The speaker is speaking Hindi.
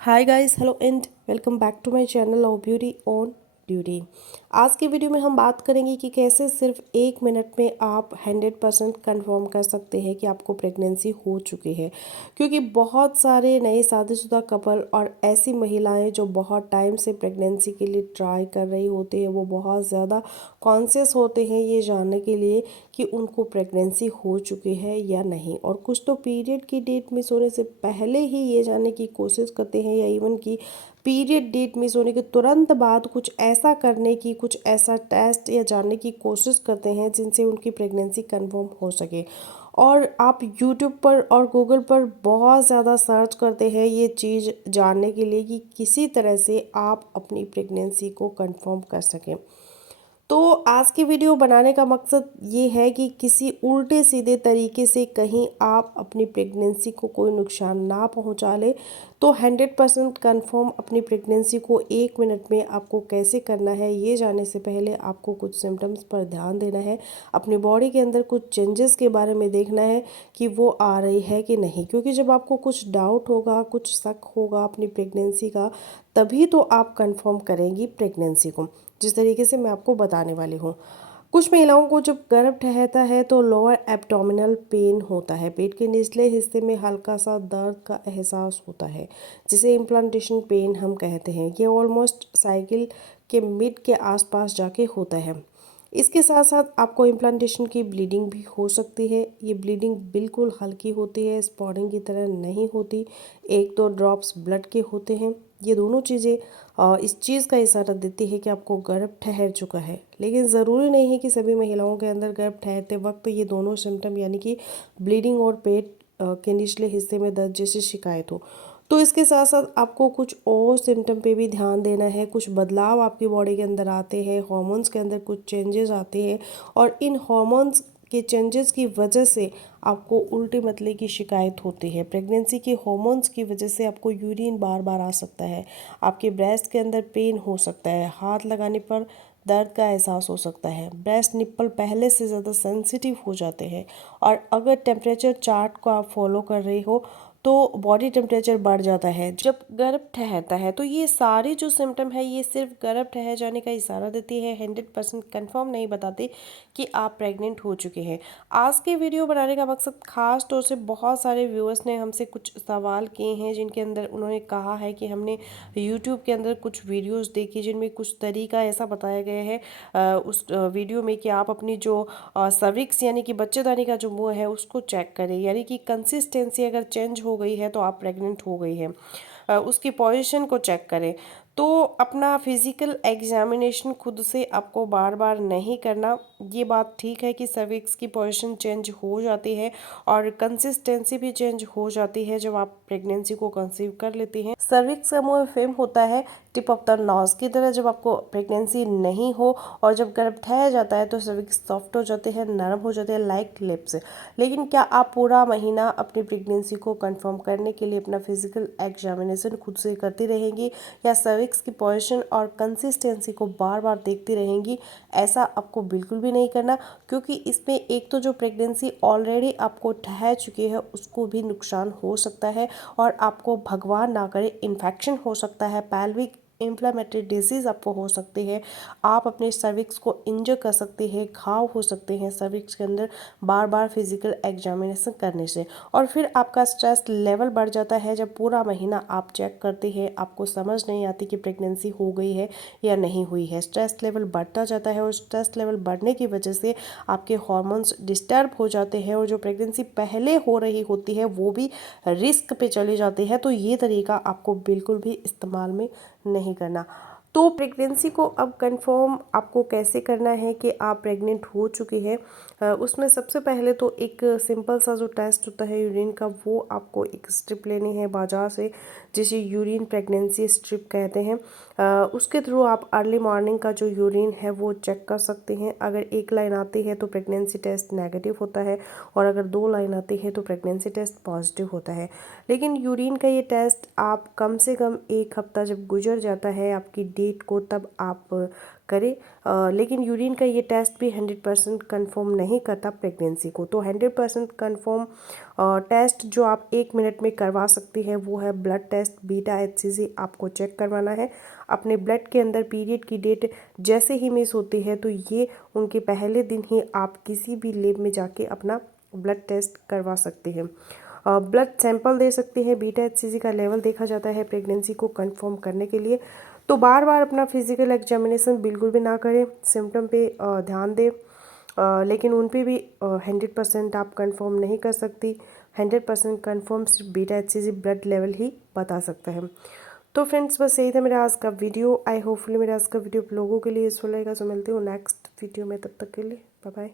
Hi guys, hello and welcome back to my channel of beauty on duty. आज की वीडियो में हम बात करेंगे कि कैसे सिर्फ 1 मिनट में आप 100% कंफर्म कर सकते हैं कि आपको प्रेगनेंसी हो चुकी है। क्योंकि बहुत सारे नए शादीशुदा कपल और ऐसी महिलाएं जो बहुत टाइम से प्रेगनेंसी के लिए ट्राई कर रही होती है, वो बहुत ज़्यादा कॉन्शियस होते हैं ये जानने के लिए कि उनको प्रेगनेंसी हो चुकी है या नहीं। और कुछ तो पीरियड की डेट मिस होने से पहले ही ये जानने की कोशिश करते हैं, या इवन कि पीरियड डेट मिस होने के तुरंत बाद कुछ ऐसा करने की, कुछ ऐसा टेस्ट या जानने की कोशिश करते हैं जिनसे उनकी प्रेगनेंसी कंफर्म हो सके। और आप यूट्यूब पर और गूगल पर बहुत ज़्यादा सर्च करते हैं ये चीज़ जानने के लिए कि किसी तरह से आप अपनी प्रेगनेंसी को कंफर्म कर सकें। तो आज की वीडियो बनाने का मकसद ये है कि किसी उल्टे सीधे तरीके से कहीं आप अपनी प्रेगनेंसी को कोई नुकसान ना पहुंचा ले। तो 100% कंफर्म अपनी प्रेगनेंसी को 1 मिनट में आपको कैसे करना है, ये जानने से पहले आपको कुछ सिम्टम्स पर ध्यान देना है। अपनी बॉडी के अंदर कुछ चेंजेस के बारे में देखना है कि वो आ रही है कि नहीं। क्योंकि जब आपको कुछ डाउट होगा, कुछ शक होगा अपनी प्रेगनेंसी का, तभी तो आप कंफर्म करेंगी प्रेगनेंसी को, जिस तरीके से मैं आपको बताने वाली हूँ। कुछ महिलाओं को जब गर्भ ठहरता है तो लोअर एब्डोमिनल पेन होता है, पेट के निचले हिस्से में हल्का सा दर्द का एहसास होता है, जिसे इम्प्लांटेशन पेन हम कहते हैं। ये ऑलमोस्ट साइकिल के मिड के आसपास जाके होता है। इसके साथ साथ आपको इम्प्लांटेशन की ब्लीडिंग भी हो सकती है। ये ब्लीडिंग बिल्कुल हल्की होती है, स्पॉटिंग की तरह नहीं होती। 1-2 ड्रॉप्स ब्लड के होते हैं। ये दोनों चीज़ें इस चीज़ का इशारा देती है कि आपको गर्भ ठहर चुका है। लेकिन ज़रूरी नहीं है कि सभी महिलाओं के अंदर गर्भ ठहरते वक्त ये दोनों सिम्टम, यानी कि ब्लीडिंग और पेट के निचले हिस्से में दर्द जैसी शिकायत हो। तो इसके साथ साथ आपको कुछ और सिम्टम पे भी ध्यान देना है। कुछ बदलाव आपकी बॉडी के अंदर आते हैं, हार्मोन्स के अंदर कुछ चेंजेस आते हैं, और इन हार्मोन्स के चेंजेस की वजह से आपको उल्टे मतले की शिकायत होती है। प्रेगनेंसी के हार्मोन्स की वजह से आपको यूरिन बार बार आ सकता है, आपके ब्रेस्ट के अंदर पेन हो सकता है, हाथ लगाने पर दर्द का एहसास हो सकता है, ब्रेस्ट निप्पल पहले से ज़्यादा सेंसिटिव हो जाते हैं। और अगर टेम्परेचर चार्ट को आप फॉलो कर रही हो तो बॉडी टेम्परेचर बढ़ जाता है जब गर्भ ठहरता है। तो ये सारी जो सिम्टम है ये सिर्फ गर्भ ठहर जाने का इशारा देती है, 100% कंफर्म नहीं बताती कि आप प्रेग्नेंट हो चुके हैं। आज की वीडियो बनाने का मकसद खास तौर से, बहुत सारे व्यूअर्स ने हमसे कुछ सवाल किए हैं जिनके अंदर उन्होंने कहा है कि हमने यूट्यूब के अंदर कुछ वीडियोस देखी जिनमें कुछ तरीका ऐसा बताया गया है उस वीडियो में कि आप अपनी जो सर्विक्स यानी कि बच्चेदानी का जो मुंह है उसको चेक करें, यानी कि कंसिस्टेंसी अगर चेंज हो गई है तो आप प्रेग्नेंट हो गई हैं। उसकी पोजीशन को चेक करें। तो अपना फिजिकल एग्जामिनेशन खुद से आपको बार बार नहीं करना। ये बात ठीक है कि सर्विक्स की पोजीशन चेंज हो जाती है और कंसिस्टेंसी भी चेंज हो जाती है जब आप प्रेगनेंसी को कंसीव कर लेती हैं। सर्विक्स का मुंह फेम होता है टिप ऑफ द नॉज की तरह जब आपको प्रेगनेंसी नहीं हो, और जब गर्भ ठहर जाता है तो सर्विक्स सॉफ्ट हो जाते हैं, नरम हो जाते हैं लाइक लिप्स। लेकिन क्या आप पूरा महीना अपनी प्रेगनेंसी को कंफर्म करने के लिए अपना फिजिकल एग्जामिनेशन खुद से करती रहेंगी, या सर्विक्स की पोजीशन और कंसिस्टेंसी को बार बार देखती रहेंगी? ऐसा आपको बिल्कुल भी नहीं करना, क्योंकि इसमें एक तो जो प्रेगनेंसी ऑलरेडी आपको ठहर चुकी है उसको भी नुकसान हो सकता है, और आपको भगवान ना करे इन्फेक्शन हो सकता है, पेल्विक इन्फ्लेमेटरी डिजीज़ आपको हो सकती है, आप अपने सर्विक्स को इंजर कर सकते हैं, घाव हो सकते हैं सर्विक्स के अंदर बार बार फिजिकल एग्जामिनेशन करने से। और फिर आपका स्ट्रेस लेवल बढ़ जाता है जब पूरा महीना आप चेक करते हैं, आपको समझ नहीं आती कि प्रेगनेंसी हो गई है या नहीं हुई है। स्ट्रेस लेवल बढ़ता जाता है, और स्ट्रेस लेवल बढ़ने की वजह से आपके हॉर्मोन्स डिस्टर्ब हो जाते हैं, और जो प्रेगनेंसी पहले हो रही होती है वो भी रिस्क पे चली जाती है। तो ये तरीका आपको बिल्कुल भी इस्तेमाल में नहीं करना। तो प्रेगनेंसी को अब कंफर्म आपको कैसे करना है कि आप प्रेग्नेंट हो चुकी हैं, उसमें सबसे पहले तो एक सिंपल सा जो टेस्ट होता है यूरिन का, वो आपको एक स्ट्रिप लेनी है बाजार से, जिसे यूरिन प्रेगनेंसी स्ट्रिप कहते हैं। उसके थ्रू आप अर्ली मॉर्निंग का जो यूरिन है वो चेक कर सकते हैं। अगर एक लाइन आती है तो प्रेगनेंसी टेस्ट नेगेटिव होता है, और अगर 2 लाइन आती है तो प्रेगनेंसी टेस्ट पॉजिटिव होता है। लेकिन यूरिन का ये टेस्ट आप कम से कम 1 हफ्ता जब गुजर जाता है आपकी डेट को, तब आप करें। लेकिन यूरिन का ये टेस्ट भी 100% कन्फर्म नहीं करता प्रेगनेंसी को। तो 100% कन्फर्म टेस्ट जो आप 1 मिनट में करवा सकती हैं वो है ब्लड टेस्ट। बीटा HCG आपको चेक करवाना है। अपने ब्लड के अंदर पीरियड की डेट जैसे ही मिस होती है तो ये उनके पहले दिन ही आप किसी भी लैब में जाके अपना ब्लड टेस्ट करवा सकते हैं। ब्लड सैंपल दे सकते हैं। बीटा HCG का लेवल देखा जाता है प्रेगनेंसी को कंफर्म करने के लिए। तो बार बार अपना फिजिकल एग्जामिनेशन बिल्कुल भी ना करें। सिम्टम पे ध्यान दें, लेकिन उन पे भी 100% आप कंफर्म नहीं कर सकती। 100% कंफर्म सिर्फ बीटा HCG ब्लड लेवल ही बता सकता है। तो फ्रेंड्स बस यही था मेरा आज का वीडियो। आई होपफुली मेरा आज का वीडियो आप लोगों के लिए यूजफुल रहेगा। सो मिलते हो नेक्स्ट वीडियो में, तब तक के लिए बाय बाय।